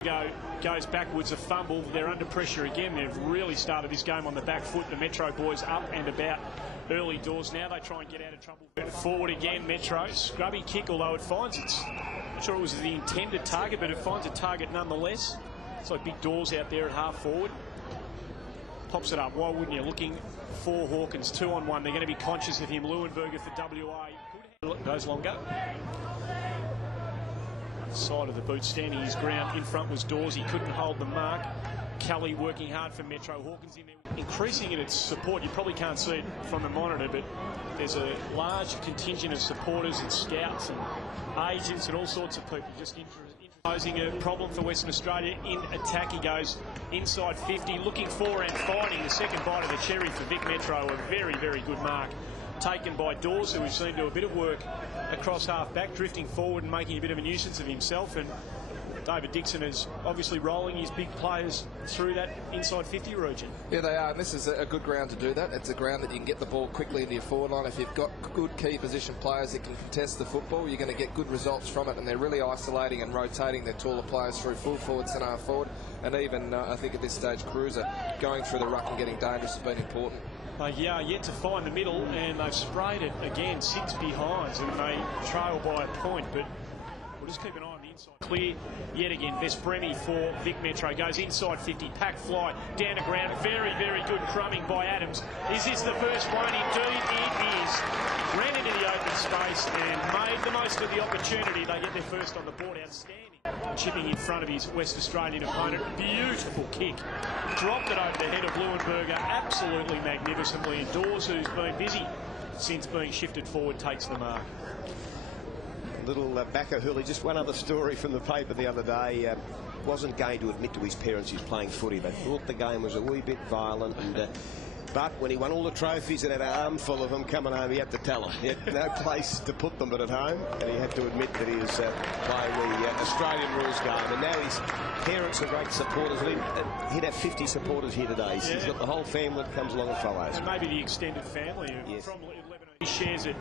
Goes backwards, a fumble. They're under pressure again. They've really started this game on the back foot. The Metro boys up and about early doors. Now they try and get out of trouble. Forward again, Metro. Scrubby kick, although it finds its... I'm sure it was the intended target, but it finds a target nonetheless. It's like big Dawes out there at half forward. Pops it up. Why wouldn't you? Looking for Hawkins. 2-on-1. They're going to be conscious of him. Leuenberger for WA. Goes longer. Side of the boot, standing his ground. In front was Dawes. He couldn't hold the mark. Kelly working hard for Metro. Hawkins in there. Increasing in its support. You probably can't see it from the monitor, but there's a large contingent of supporters and scouts and agents and all sorts of people just posing a problem for Western Australia. In attack, he goes inside 50, looking for and finding the second bite of the cherry for Vic Metro. A very, very good mark taken by Dawes, who we've seen do a bit of work across half-back, drifting forward and making a bit of a nuisance of himself. And David Dixon is obviously rolling his big players through that inside 50 region. Yeah, they are, and this is a good ground to do that. It's a ground that you can get the ball quickly into your forward line. If you've got good key position players that can contest the football, you're going to get good results from it, and they're really isolating and rotating their taller players through full forward, centre half forward, and even, I think at this stage, Cruiser going through the ruck and getting dangerous has been important. Yeah, yet to find the middle, and they've sprayed it again, 6 behinds, and they trail by a point, but we'll just keep an eye on the inside. Clear yet again. Vespremi for Vic Metro goes inside 50, pack fly down the ground. Very, very good crumbing by Adams. Is this the first one? Indeed it is. Ran into the open space and made the most of the opportunity. They get their first on the board. Outstanding. Chipping in front of his West Australian opponent. Beautiful kick. Dropped it over the head of Leuenberger absolutely magnificently. And Dawes, who's been busy since being shifted forward, takes the mark. Little Backer Hurley, just one other story from the paper the other day. Wasn't going to admit to his parents he's playing footy. They thought the game was a wee bit violent, and but when he won all the trophies and had an armful of them coming home, he had to tell them. He had no place to put them but at home, and he had to admit that he was playing the Australian rules game. And now his parents are great supporters of him. He'd have 50 supporters here today. So he's got the whole family that comes along and follows. And maybe the extended family yes. From Lebanon. He shares it.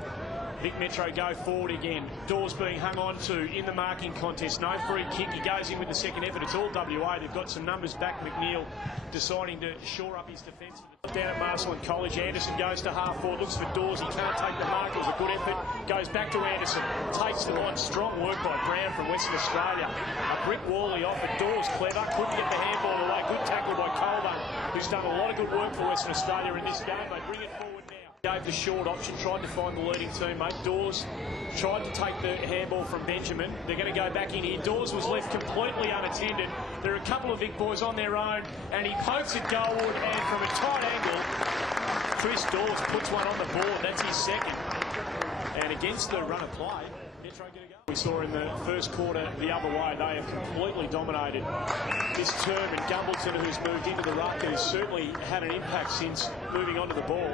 Vic Metro go forward again. Dawes being hung on to in the marking contest. No free kick. He goes in with the second effort. It's all WA. They've got some numbers back. McNeil deciding to shore up his defence. Down at Marcelin College, Anderson goes to half forward, looks for Dawes. He can't take the mark. It was a good effort. Goes back to Anderson. Takes the line. Strong work by Brown from Western Australia. A brick wally off at Dawes. Clever. Couldn't get the handball away. Good tackle by Colburn, who's done a lot of good work for Western Australia in this game. They bring it forward now. Gave the short option, tried to find the leading teammate. Dawes tried to take the handball from Benjamin. They're going to go back in here. Dawes was left completely unattended. There are a couple of big boys on their own, and he pokes it goalward, and from a tight angle, Chris Dawes puts one on the board. That's his second. And against the run of play, Metro get a go. We saw in the first quarter the other way. They have completely dominated this term, and Gumbleton, who's moved into the ruck, has certainly had an impact since moving onto the ball.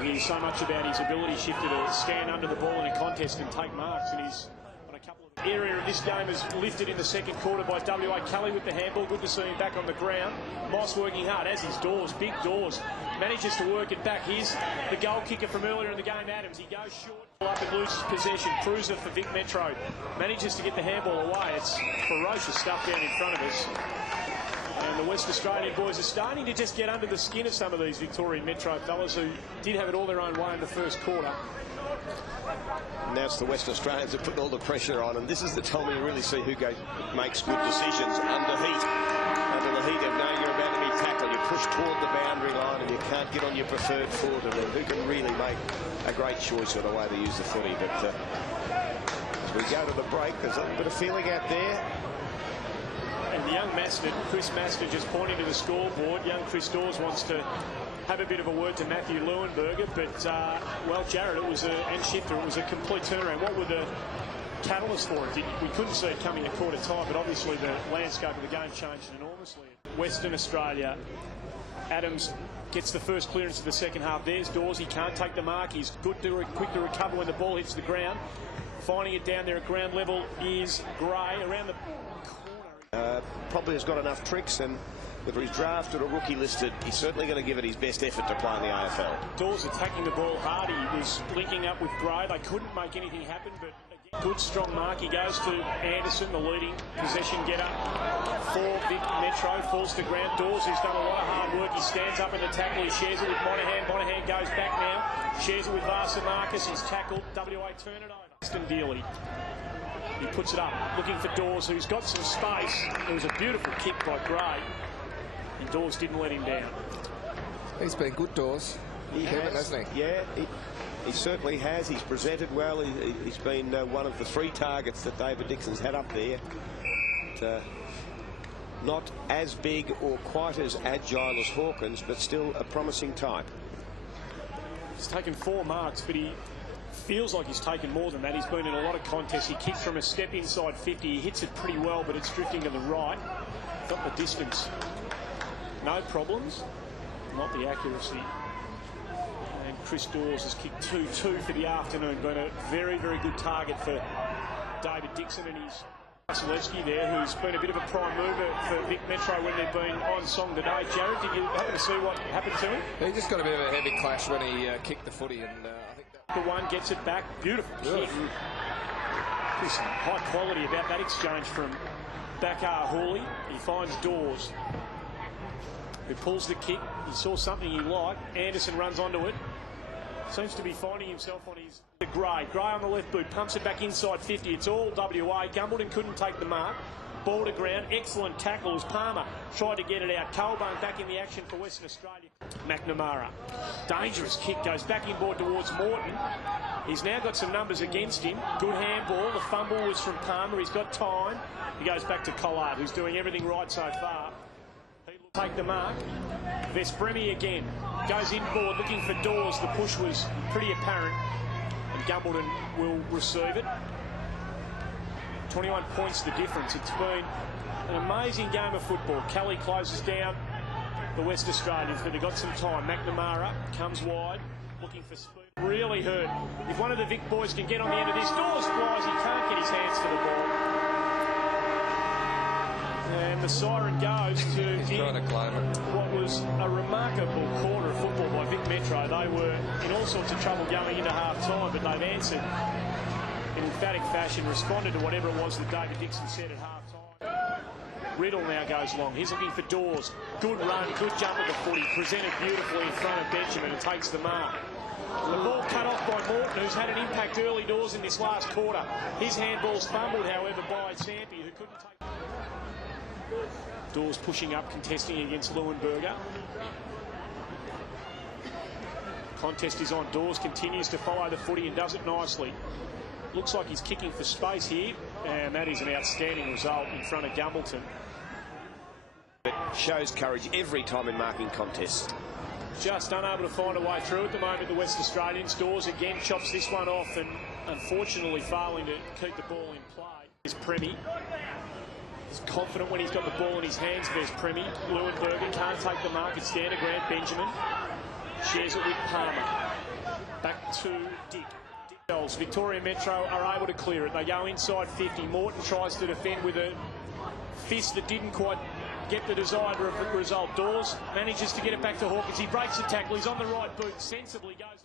We hear so much about his ability shifter to stand under the ball in a contest and take marks, and he's on a couple of... area of this game is lifted in the second quarter by WA. Kelly with the handball. Good to see him back on the ground. Moss working hard, as is Dawes. Big Dawes manages to work it back. Here's the goal kicker from earlier in the game, Adams. He goes short. Up and loses possession. Cruiser for Vic Metro manages to get the handball away. It's ferocious stuff down in front of us. And the West Australian boys are starting to just get under the skin of some of these Victorian Metro fellas who did have it all their own way in the first quarter. Now it's the West Australians that put all the pressure on, and this is the time when you really see who makes good decisions under heat. Under the heat of knowing you're about to be tackled, you push toward the boundary line and you can't get on your preferred foot, and who can really make a great choice of the way to use the footy. But as we go to the break, there's a little bit of feeling out there. And the young Master, Chris Master, just pointing to the scoreboard. Young Chris Dawes wants to have a bit of a word to Matthew Leuenberger, but, well, Jared, and Shifter, it was a complete turnaround. What were the catalysts for it? We couldn't see it coming at quarter time, but obviously the landscape of the game changed enormously. Western Australia, Adams gets the first clearance of the second half. There's Dawes. He can't take the mark. He's quick to recover when the ball hits the ground. Finding it down there at ground level is Gray around the corner. Probably has got enough tricks, and whether he's drafted or rookie listed, he's certainly going to give it his best effort to play in the AFL. Dawes attacking the ball hard. He was linking up with Gray. They couldn't make anything happen, but again, Good strong mark. He goes to Anderson, the leading possession getter for Vic Metro. Falls to ground. Dawes, who's done a lot of hard work. He stands up in the tackle. He shares it with Monahan. Monahan goes back now. Shares it with Marcus. He's tackled. WA turn it over. Aston Dealey. He puts it up, looking for Dawes, who's got some space. It was a beautiful kick by Gray, and Dawes didn't let him down. He's been good, Dawes. He has, hasn't he? Yeah, he certainly has. He's presented well. He's been one of the 3 targets that David Dixon's had up there. But, not as big or quite as agile as Hawkins, but still a promising type. He's taken 4 marks, but he feels like he's taken more than that. He's been in a lot of contests. He kicks from a step inside 50. He hits it pretty well, but it's drifting to the right. Got the distance. No problems. Not the accuracy. And Chris Dawes has kicked 2-2 for the afternoon. Been a very, very good target for David Dixon and his Vasilevsky there, who's been a bit of a prime mover for Vic Metro when they've been on song today. Jared, did you happen to see what happened to him? He just got a bit of a heavy clash when he kicked the footy, and I think that... The one gets it back. Beautiful kick. There's some high quality about that exchange from Bakar Hawley. He finds Dawes, who pulls the kick. He saw something he liked. Anderson runs onto it. Seems to be finding himself on his... Gray on the left boot, pumps it back inside 50. It's all WA. Gumbleton couldn't take the mark. Ball to ground. Excellent tackle as Palmer tried to get it out. Colburn back in the action for Western Australia. McNamara. Dangerous kick. Goes back inboard towards Morton. He's now got some numbers against him. Good handball. The fumble was from Palmer. He's got time. He goes back to Collard, who's doing everything right so far. He'll take the mark. Vespremi again. Goes inboard looking for Dawes. The push was pretty apparent. And Gumbleton will receive it. 21 points the difference. It's been an amazing game of football. Kelly closes down the West Australians, but they've got some time. McNamara comes wide, looking for speed. Really hurt. If one of the Vic boys can get on the end of this, Dawes flies. He can't get his hands to the ball. And the siren goes to what was a remarkable quarter of football by Vic Metro. They were in all sorts of trouble going into half-time, but they've answered in emphatic fashion, responded to whatever it was that David Dixon said at half-time. Riddle now goes long. He's looking for Dawes. Good run, good jump at the footy. Presented beautifully in front of Benjamin and takes the mark. The ball cut off by Morton, who's had an impact early doors in this last quarter. His handball's fumbled, however, by Sampi, who couldn't take... Dawes pushing up, contesting against Leuenberger. Contest is on. Dawes continues to follow the footy and does it nicely. Looks like he's kicking for space here, and that is an outstanding result in front of Gumbleton. It shows courage every time in marking contests. Just unable to find a way through at the moment, the West Australians. Dawes again chops this one off and unfortunately failing to keep the ball in play. There's Premi. He's confident when he's got the ball in his hands. There's Premi. Leuenberger can't take the mark. It's down to Grant Benjamin. Shares it with Palmer. Back to Dick. Victoria Metro are able to clear it. They go inside 50. Morton tries to defend with a fist that didn't quite get the desired result. Dawes manages to get it back to Hawkins. He breaks the tackle. He's on the right boot. Sensibly goes...